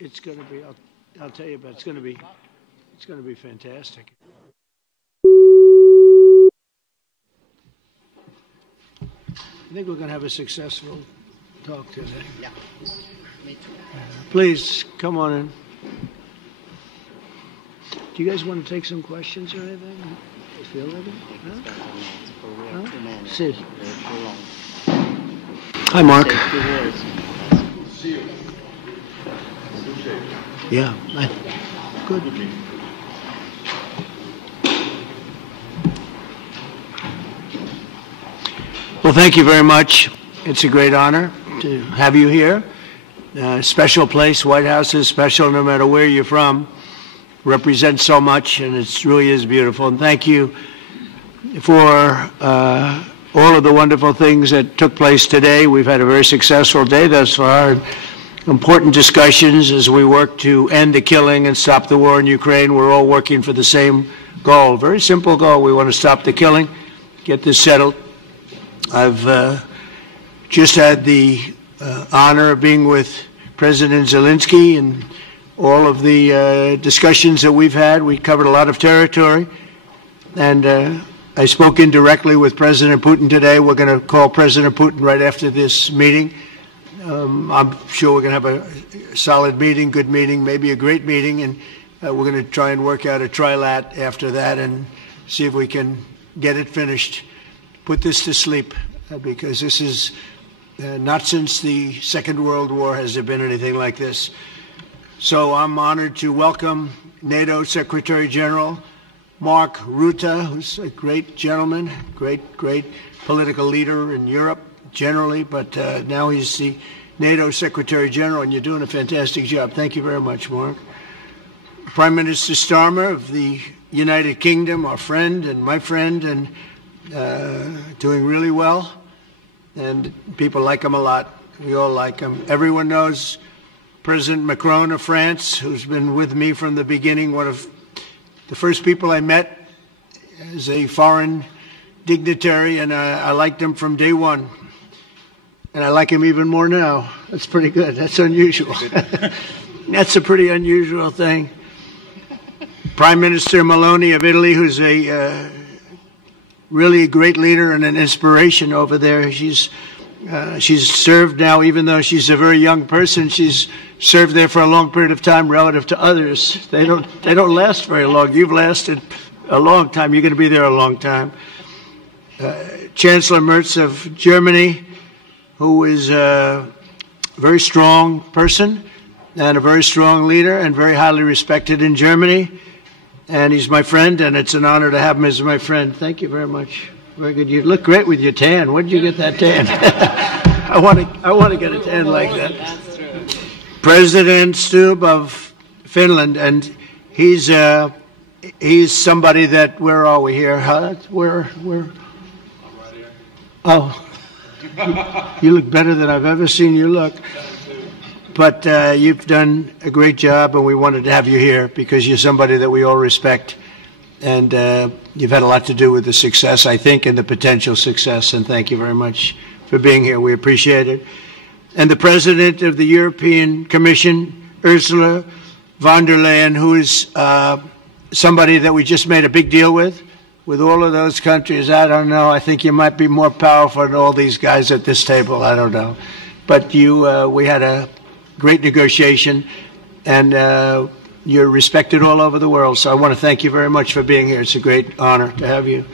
It's going to be. I'll tell you, but it's going to be fantastic. I think we're going to have a successful talk today. Yeah, me too. Please come on in. Do you guys want to take some questions or anything? You feel ready? Huh? See. Hi, Mark. Yeah, good. Well, thank you very much. It's a great honor to have you here. Special place. White House is special no matter where you're from. Represents so much, and it really is beautiful. And thank you for all of the wonderful things that took place today. We've had a very successful day thus far. Important discussions as we work to end the killing and stop the war in Ukraine. We're all working for the same goal. Very simple goal. We want to stop the killing, get this settled. I've just had the honor of being with President Zelensky and all of the discussions that we've had. We covered a lot of territory, and I spoke indirectly with President Putin today. We're going to call President Putin right after this meeting. I'm sure we're going to have a solid meeting, good meeting, maybe a great meeting, and we're going to try and work out a trilat after that and see if we can get it finished. Put this to sleep, because this is not since the Second World War has there been anything like this. So I'm honored to welcome NATO Secretary General Mark Rutte, who's a great gentleman, great political leader in Europe generally, but now he's the NATO Secretary General, and you're doing a fantastic job. Thank you very much, Mark. Prime Minister Starmer of the United Kingdom, our friend and my friend, and doing really well, and people like him a lot. We all like him. Everyone knows President Macron of France, who's been with me from the beginning, one of the first people I met as a foreign dignitary, and I liked him from day one. And I like him even more now. That's pretty good. That's unusual. That's a pretty unusual thing. Prime Minister Meloni of Italy, who's a really a great leader and an inspiration over there. She's served now, even though she's a very young person, she's served there for a long period of time relative to others. They don't last very long. You've lasted a long time. You're going to be there a long time. Chancellor Merz of Germany, who is a very strong person and a very strong leader and very highly respected in Germany. And he's my friend, and it's an honor to have him as my friend. Thank you very much. Very good. You look great with your tan. Where did you get that tan? I want to get a tan like that. President Stubb of Finland, and he's somebody that, where are we here? Where? Oh, you look better than I've ever seen you look. But you've done a great job, and we wanted to have you here because you're somebody that we all respect. And you've had a lot to do with the success, I think, and the potential success. And thank you very much for being here. We appreciate it. And the President of the European Commission, Ursula von der Leyen, who is somebody that we just made a big deal with all of those countries. I don't know. I think you might be more powerful than all these guys at this table. I don't know. But we had a great negotiation, and you're respected all over the world. So I want to thank you very much for being here. It's a great honor to have you.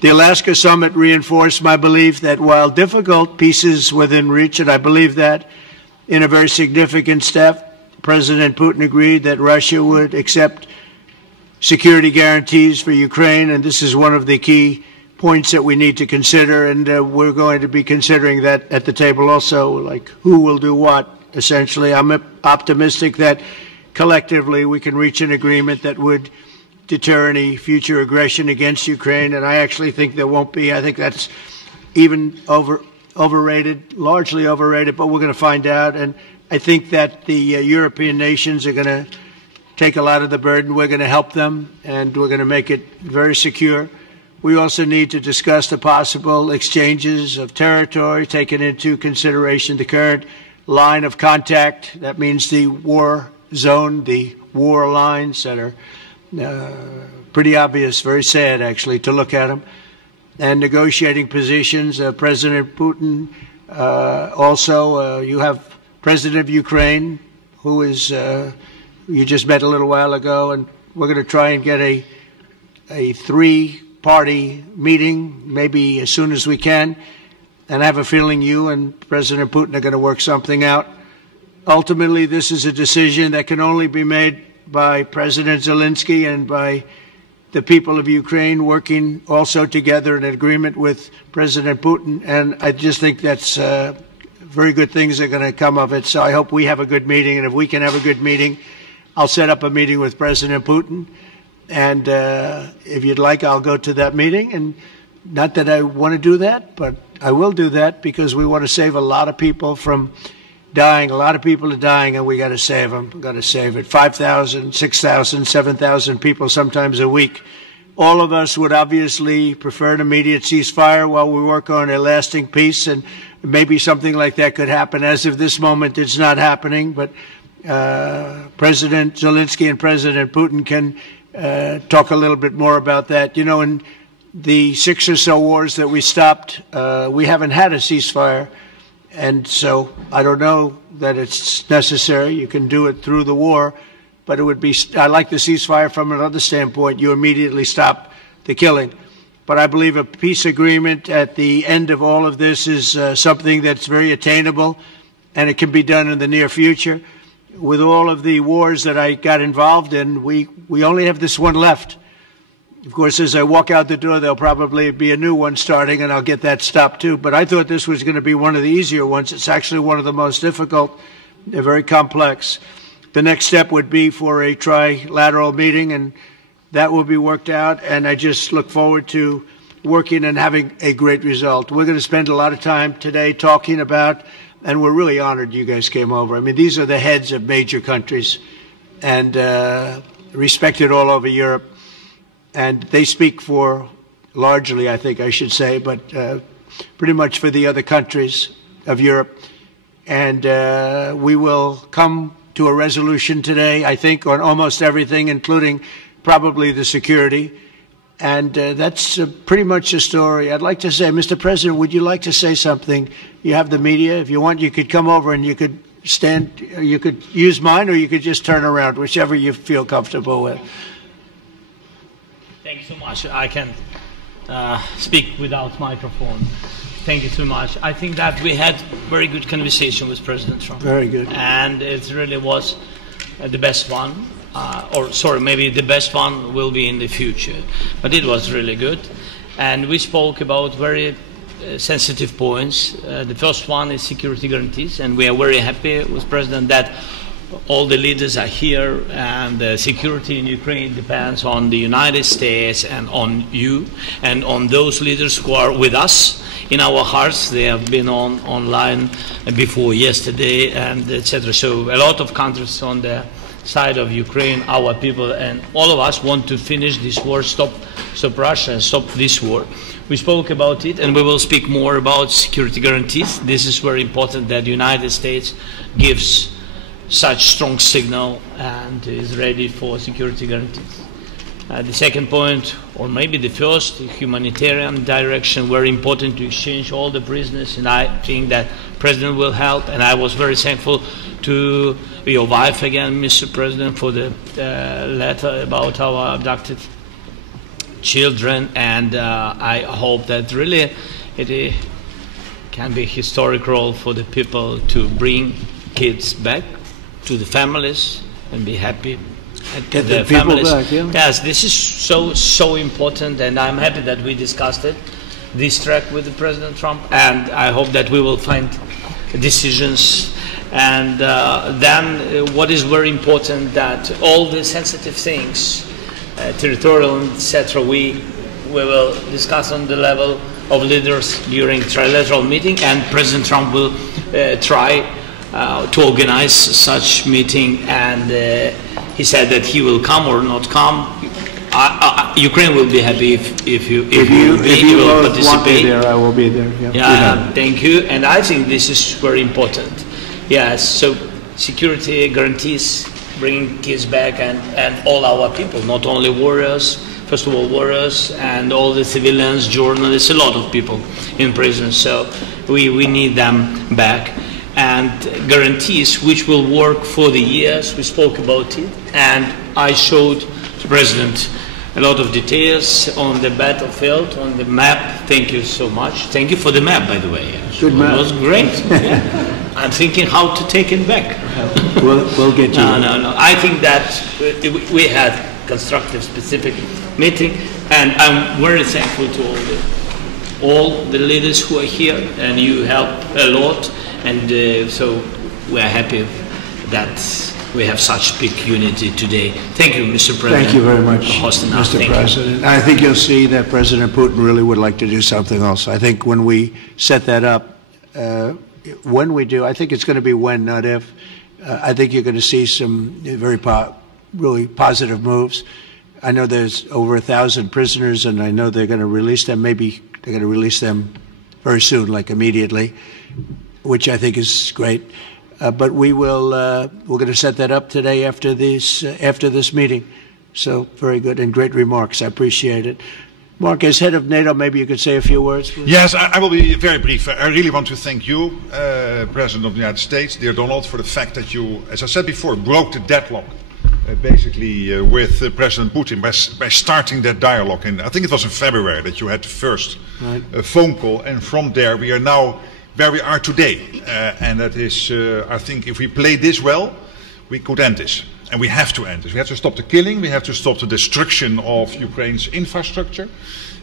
The Alaska Summit reinforced my belief that while difficult, peace is within reach, and I believe that in a very significant step, President Putin agreed that Russia would accept security guarantees for Ukraine, and this is one of the key points that we need to consider, and we're going to be considering that at the table also, like who will do what. Essentially, I'm optimistic that collectively we can reach an agreement that would deter any future aggression against Ukraine, and I actually think there won't be. I think that's even overrated, largely overrated, but we're going to find out. And I think that the European nations are going to take a lot of the burden. We're going to help them, and we're going to make it very secure. We also need to discuss the possible exchanges of territory, taking into consideration the current line of contact. That means the war zone, the war lines that are pretty obvious, very sad actually to look at them, and negotiating positions. President Putin, also you have President of Ukraine, who is you just met a little while ago, and we're going to try and get a three-party meeting, maybe as soon as we can. And I have a feeling you and President Putin are going to work something out. Ultimately, this is a decision that can only be made by President Zelensky and by the people of Ukraine working also together in agreement with President Putin. And I just think that's very good things are going to come of it. So I hope we have a good meeting. And if we can have a good meeting, I'll set up a meeting with President Putin. And if you'd like, I'll go to that meeting. And not that I want to do that, but I will do that because we want to save a lot of people from dying. A lot of people are dying, and we got to save them. We've got to save it. 5,000, 6,000, 7,000 people sometimes a week. All of us would obviously prefer an immediate ceasefire while we work on a lasting peace, and maybe something like that could happen. As of this moment, it's not happening, but President Zelensky and President Putin can talk a little bit more about that. You know, in the 6 or so wars that we stopped, we haven't had a ceasefire. And so I don't know that it's necessary. You can do it through the war, but it would be, I like the ceasefire from another standpoint. You immediately stop the killing. But I believe a peace agreement at the end of all of this is something that's very attainable, and it can be done in the near future. With all of the wars that I got involved in, we only have this one left. Of course, as I walk out the door, there'll probably be a new one starting, and I'll get that stopped too. But I thought this was going to be one of the easier ones. It's actually one of the most difficult. They're very complex. The next step would be for a trilateral meeting, and that will be worked out. And I just look forward to working and having a great result. We're going to spend a lot of time today talking about, and we're really honored you guys came over. I mean, these are the heads of major countries and respected all over Europe. And they speak for, largely, I think I should say, but pretty much for the other countries of Europe. And we will come to a resolution today, I think, on almost everything, including probably the security. And that's pretty much the story. I'd like to say, Mr. President, would you like to say something? You have the media. If you want, you could come over and you could stand, you could use mine, or you could just turn around, whichever you feel comfortable with. Thank you so much. I can speak without microphone. Thank you so much. I think that we had very good conversation with President Trump. Very good. And it really was the best one. Or sorry, maybe the best one will be in the future. But it was really good. And we spoke about very sensitive points. The first one is security guarantees. And we are very happy with President that all the leaders are here, and the security in Ukraine depends on the United States and on you and on those leaders who are with us in our hearts. They have been online before yesterday, and etc. So a lot of countries on the side of Ukraine, our people, and all of us want to finish this war, stop Russia and stop this war. We spoke about it, and we will speak more about security guarantees. This is very important that the United States gives such strong signal and is ready for security guarantees. The second point, or maybe the first, humanitarian direction, very important to exchange all the prisoners, and I think that President will help. And I was very thankful to your wife again, Mr. President, for the letter about our abducted children, and I hope that really it can be a historic role for the people to bring kids back to the families and be happy. Get the people back, yeah. Yes, this is so important, and I'm happy that we discussed it, this track with the President Trump, and I hope that we will find decisions. And then what is very important, that all the sensitive things, territorial, etc., we will discuss on the level of leaders during trilateral meeting, and President Trump will try to organize such meeting, and he said that he will come or not come. Ukraine will be happy if you will participate. Want me there, I will be there. Yeah. Thank you. And I think this is very important. Yes, so security guarantees bringing kids back and all our people, not only warriors, first of all warriors and all the civilians, journalists, a lot of people in prison. So we need them back. And guarantees which will work for the years, we spoke about it, and I showed the President a lot of details on the battlefield, on the map. Thank you so much. Thank you for the map, by the way. Good map. It was great. Yeah. I'm thinking how to take it back. We'll get you. No. I think that we had constructive, specific meeting, and I'm very thankful to all the leaders who are here, and you help a lot, and so we are happy that we have such big unity today. Thank you, Mr. President. Thank you very much, for hosting us. Mr. President. I think you'll see that President Putin really would like to do something else. I think when we set that up, when we do, I think it's going to be when, not if. I think you're going to see some really positive moves. I know there's over 1,000 prisoners, and I know they're going to release them. Maybe they're going to release them very soon, like immediately, which I think is great. But we're going to set that up today after this meeting. So very good and great remarks. I appreciate it. Mark, as head of NATO, maybe you could say a few words, please. Yes, I will be very brief. I really want to thank you, President of the United States, dear Donald, for the fact that you, as I said before, broke the deadlock basically with President Putin by starting that dialogue. And I think it was in February that you had the first phone call, and from there we are now where we are today. And that is, I think, if we play this well, we could end this. And we have to end this. We have to stop the killing. We have to stop the destruction of Ukraine's infrastructure.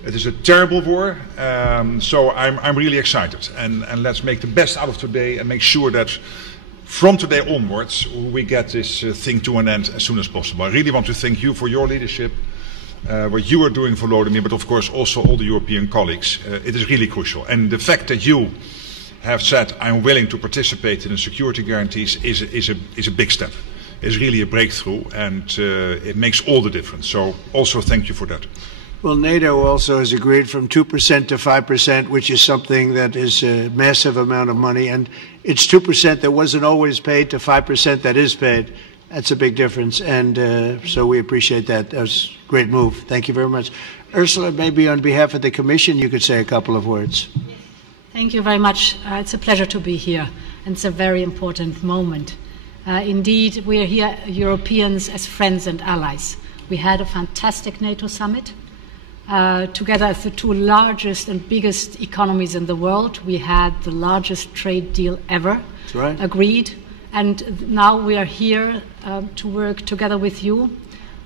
It is a terrible war. So I'm really excited. And let's make the best out of today and make sure that from today onwards we get this thing to an end as soon as possible. I really want to thank you for your leadership, what you are doing for Volodymyr, but of course also all the European colleagues. It is really crucial. And the fact that you have said I'm willing to participate in the security guarantees is a big step. It's really a breakthrough, and it makes all the difference. So also thank you for that. Well, NATO also has agreed from 2% to 5%, which is something that is a massive amount of money. And it's 2% that wasn't always paid to 5% that is paid. That's a big difference. And so we appreciate that. That was a great move. Thank you very much. Ursula, maybe on behalf of the Commission, you could say a couple of words. Thank you very much. It's a pleasure to be here, and it's a very important moment. Indeed, we are here, Europeans, as friends and allies. We had a fantastic NATO summit. Together as the two largest and biggest economies in the world, we had the largest trade deal ever agreed. And now we are here to work together with you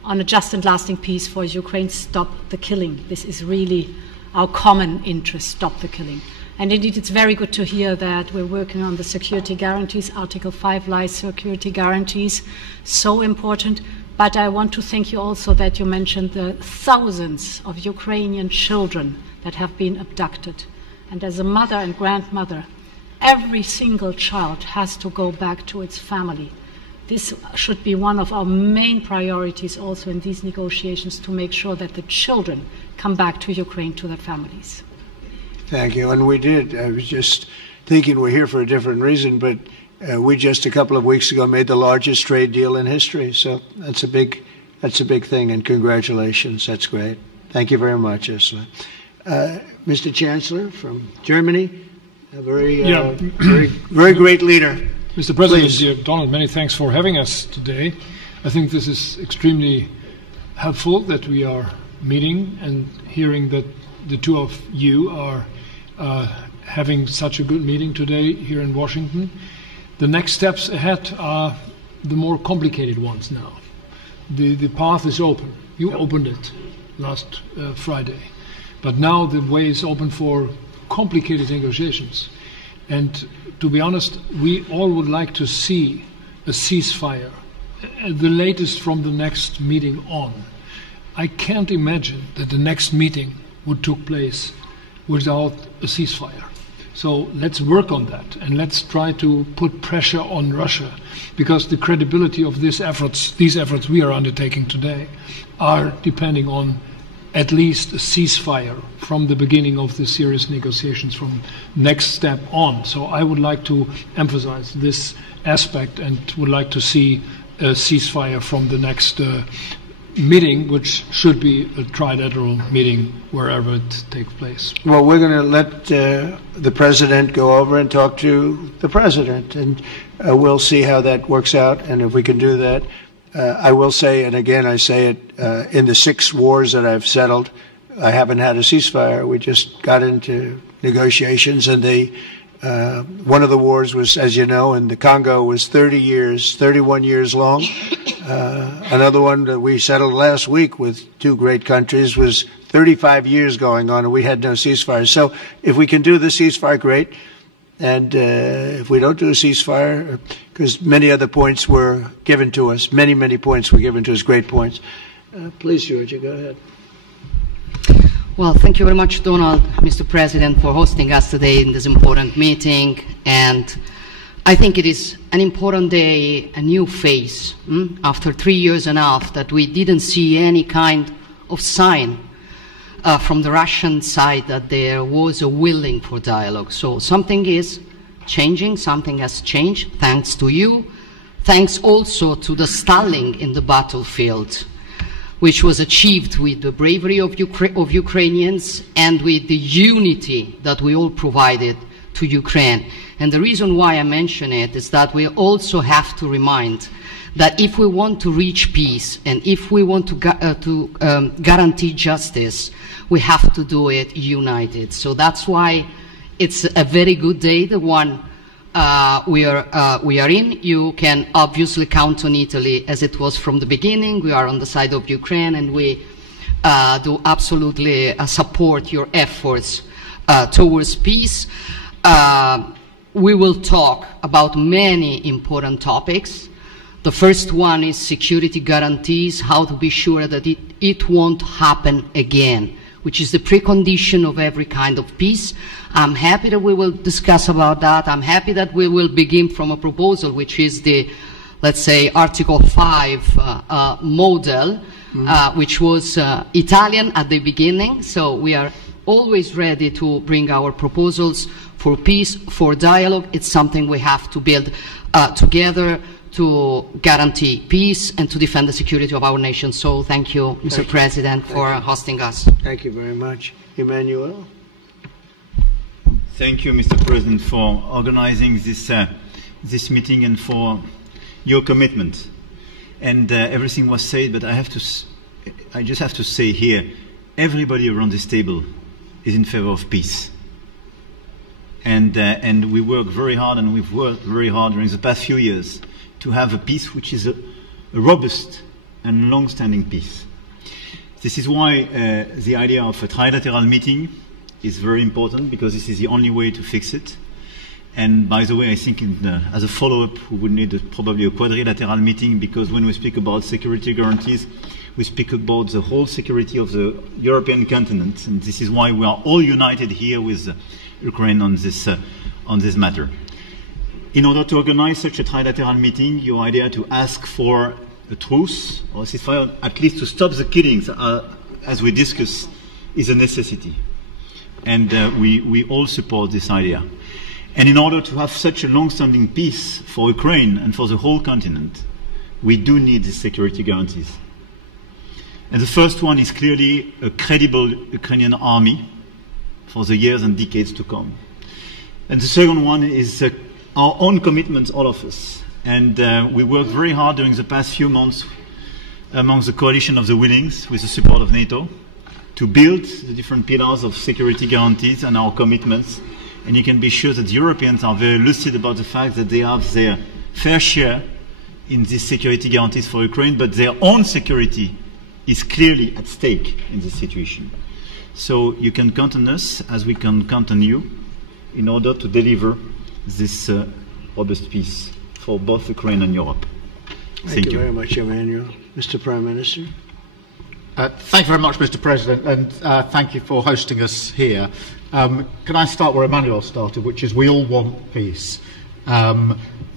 on a just and lasting peace for Ukraine. Stop the killing. This is really our common interest, stop the killing. And indeed, it's very good to hear that we're working on the security guarantees, Article 5 lies security guarantees, so important. But I want to thank you also that you mentioned the thousands of Ukrainian children that have been abducted. And as a mother and grandmother, every single child has to go back to its family. This should be one of our main priorities also in these negotiations, to make sure that the children come back to Ukraine, to their families. Thank you. And we did. I was just thinking we're here for a different reason, but we just a couple of weeks ago made the largest trade deal in history. So that's a big thing, and congratulations. That's great. Thank you very much, Ursula. Mr. Chancellor from Germany, a very great leader. Mr. President, Please. dear Donald, many thanks for having us today. I think this is extremely helpful that we are meeting and hearing that the two of you are having such a good meeting today here in Washington. The next steps ahead are the more complicated ones now. The path is open. You opened it last Friday. But now the way is open for complicated negotiations. And to be honest, we all would like to see a ceasefire, the latest from the next meeting on. I can't imagine that the next meeting would take place without a ceasefire. So let's work on that, and let's try to put pressure on Russia, because the credibility of these efforts we are undertaking today are depending on at least a ceasefire from the beginning of the serious negotiations from next step on. So I would like to emphasize this aspect and would like to see a ceasefire from the next meeting, which should be a trilateral meeting wherever it takes place. Well, we're going to let the president go over and talk to the president, and we'll see how that works out, and if we can do that. I will say, and again I say it, in the 6 wars that I've settled, I haven't had a ceasefire. We just got into negotiations, and one of the wars was, as you know, in the Congo was 31 years long. Another one that we settled last week with 2 great countries was 35 years going on, and we had no ceasefire. So if we can do the ceasefire, great. And if we don't do a ceasefire, because many other points were given to us, many points were given to us, great points. Please, Georgia, go ahead. Well, thank you very much, Donald, Mr. President, for hosting us today in this important meeting. And I think it is an important day, a new phase, after 3 years and a half that we didn't see any kind of sign from the Russian side that there was a willing for dialogue. So something is changing, something has changed, thanks to you. Thanks also to the stalling in the battlefield, which was achieved with the bravery of Ukrainians and with the unity that we all provided to Ukraine. And the reason why I mention it is that we also have to remind that if we want to reach peace and if we want to guarantee justice, we have to do it united. So that's why it's a very good day, the one we are in. You can obviously count on Italy as it was from the beginning. We are on the side of Ukraine, and we do absolutely support your efforts towards peace. We will talk about many important topics. The first one is security guarantees, how to be sure that it won't happen again, which is the precondition of every kind of peace. I'm happy that we will discuss about that. I'm happy that we will begin from a proposal, which is the, let's say, Article 5 model, which was Italian at the beginning. So we are always ready to bring our proposals for peace, for dialogue. It's something we have to build together to guarantee peace and to defend the security of our nation. So thank you, Mr. President, for hosting us. Thank you very much. Emmanuel? Thank you, Mr. President, for organizing this meeting and for your commitment. And everything was said, but I just have to say here, everybody around this table is in favor of peace. And we work very hard, and we've worked very hard during the past few years to have a peace which is a robust and long-standing peace. This is why the idea of a trilateral meeting is very important, because this is the only way to fix it. And by the way, I think as a follow-up, we would need probably a quadrilateral meeting, because when we speak about security guarantees, we speak about the whole security of the European continent. And this is why we are all united here with Ukraine on this matter. In order to organize such a trilateral meeting, your idea to ask for a truce or a ceasefire, at least to stop the killings, as we discussed, is a necessity. And we all support this idea. And in order to have such a long-standing peace for Ukraine and for the whole continent, we do need these security guarantees. And the first one is clearly a credible Ukrainian army for the years and decades to come. And the second one is our own commitments, all of us. And we worked very hard during the past few months amongst the coalition of the willings, with the support of NATO, to build the different pillars of security guarantees and our commitments. And you can be sure that the Europeans are very lucid about the fact that they have their fair share in these security guarantees for Ukraine, but their own security is clearly at stake in this situation. So you can count on us, as we can count on you, in order to deliver this robust peace for both Ukraine and Europe. Thank you very much, Emmanuel. Mr. Prime Minister? Thank you very much, Mr. President, and thank you for hosting us here. Can I start where Emmanuel started, which is we all want peace.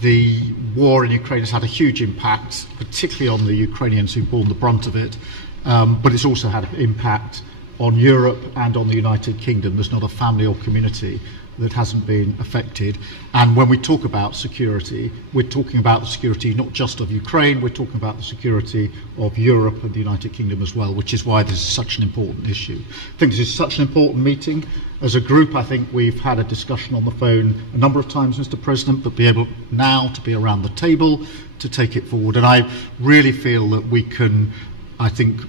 The war in Ukraine has had a huge impact, particularly on the Ukrainians who've borne the brunt of it. but it's also had an impact on Europe and on the United Kingdom. There's not a family or community that hasn't been affected. And when we talk about security, we're talking about the security not just of Ukraine, we're talking about the security of Europe and the United Kingdom as well, which is why this is such an important issue. I think this is such an important meeting. As a group, I think we've had a discussion on the phone a number of times, Mr. President, but be able now to be around the table to take it forward. And I really feel that we can, I think,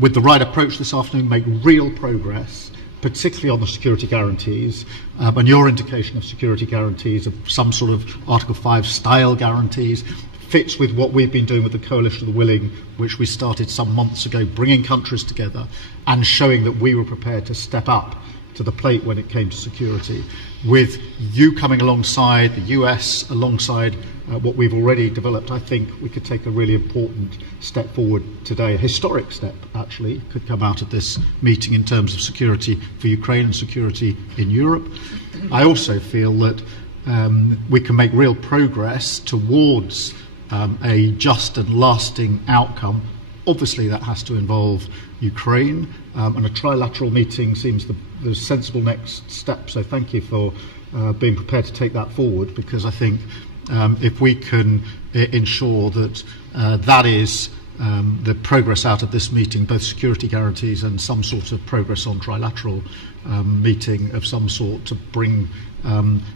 with the right approach this afternoon, make real progress, particularly on the security guarantees, and your indication of security guarantees, of some sort of Article 5 style guarantees, fits with what we've been doing with the Coalition of the Willing, which we started some months ago, bringing countries together and showing that we were prepared to step up to the plate when it came to security. With you coming alongside, the US alongside what we've already developed, I think we could take a really important step forward today. A historic step, actually, could come out of this meeting in terms of security for Ukraine and security in Europe. I also feel that we can make real progress towards a just and lasting outcome. Obviously, that has to involve Ukraine, and a trilateral meeting seems the sensible next step. So thank you for being prepared to take that forward, because I think if we can ensure that that is the progress out of this meeting, both security guarantees and some sort of progress on trilateral meeting of some sort to bring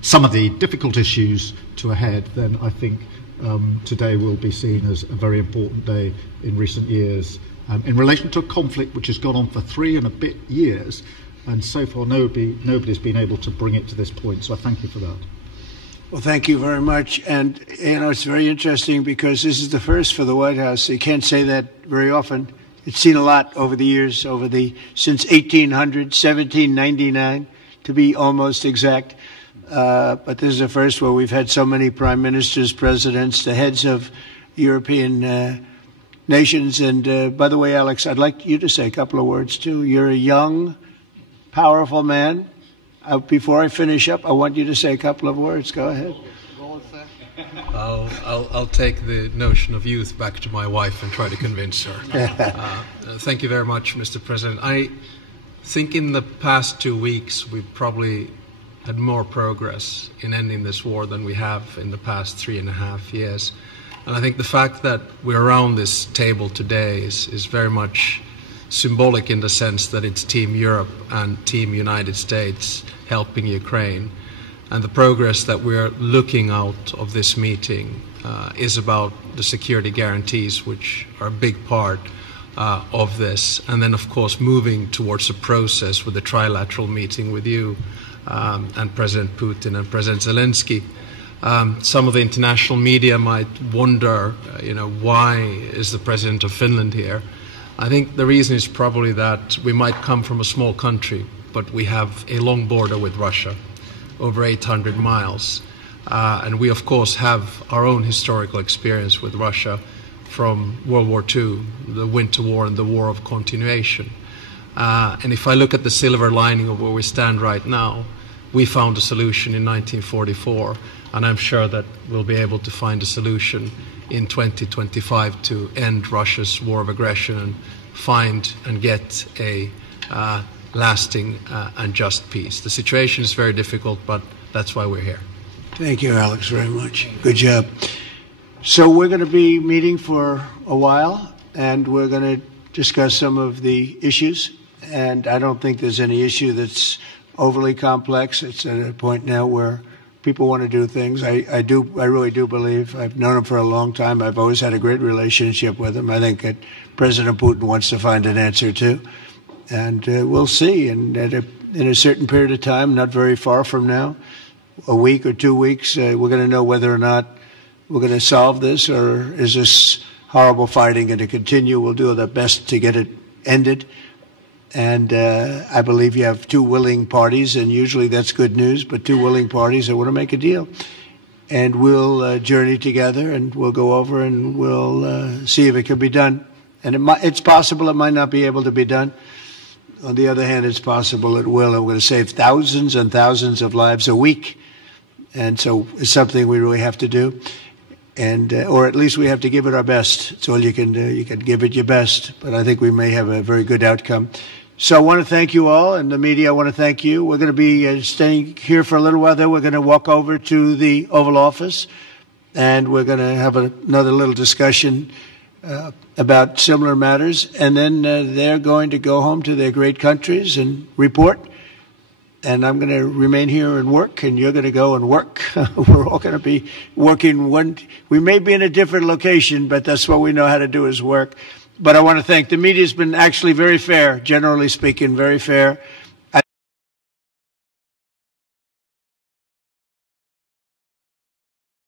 some of the difficult issues to a head, then I think today will be seen as a very important day in recent years in relation to a conflict which has gone on for 3 and a bit years, and so far nobody's been able to bring it to this point. So I thank you for that. Well, thank you very much. And, you know, it's very interesting because this is the first for the White House. You can't say that very often. It's seen a lot over the years, since 1800, 1799, to be almost exact. But this is the first where we've had so many prime ministers, presidents, the heads of European nations. And by the way, Alex, I'd like you to say a couple of words, too. You're a young, powerful man. Before I finish up, I want you to say a couple of words. Go ahead. I'll take the notion of youth back to my wife and try to convince her. Thank you very much, Mr. President. I think in the past 2 weeks we've probably had more progress in ending this war than we have in the past 3.5 years. And I think the fact that we're around this table today is very much symbolic in the sense that it's Team Europe and Team United States helping Ukraine. And the progress that we're looking out of this meeting is about the security guarantees, which are a big part of this. And then, of course, moving towards a process with a trilateral meeting with you and President Putin and President Zelensky. Some of the international media might wonder, why is the President of Finland here? I think the reason is probably that we might come from a small country, but we have a long border with Russia, over 800 miles. And we, of course, have our own historical experience with Russia from World War II, the Winter War and the War of Continuation. And if I look at the silver lining of where we stand right now, we found a solution in 1944, and I'm sure that we'll be able to find a solution in 2025 to end Russia's war of aggression and find and get a lasting and just peace. The situation is very difficult, but that's why we're here. Thank you, Alex, very much. Good job. So we're going to be meeting for a while, and we're going to discuss some of the issues. And I don't think there's any issue that's overly complex. It's at a point now where people want to do things. I really do believe. I've known him for a long time. I've always had a great relationship with him. I think that President Putin wants to find an answer too, and we'll see. And in a certain period of time, not very far from now, a week or 2 weeks, we're going to know whether or not we're going to solve this, or is this horrible fighting going to continue. We'll do our best to get it ended. And I believe you have 2 willing parties, and usually that's good news, but 2 willing parties that want to make a deal. And we'll journey together, and we'll go over, and we'll see if it can be done. And it's possible it might not be able to be done. On the other hand, it's possible it will. And we're going to save thousands and thousands of lives a week. And so it's something we really have to do. and or at least we have to give it our best. It's all you can do. You can give it your best, but I think we may have a very good outcome. So I want to thank you all, and the media, I want to thank you. We're going to be staying here for a little while. Then we're going to walk over to the Oval Office, and we're going to have another little discussion about similar matters, and then they're going to go home to their great countries and report. And I'm going to remain here and work, and you're going to go and work. We're all going to be working. We may be in a different location, but that's what we know how to do is work. But I want to thank the media. Has been actually very fair, generally speaking, very fair.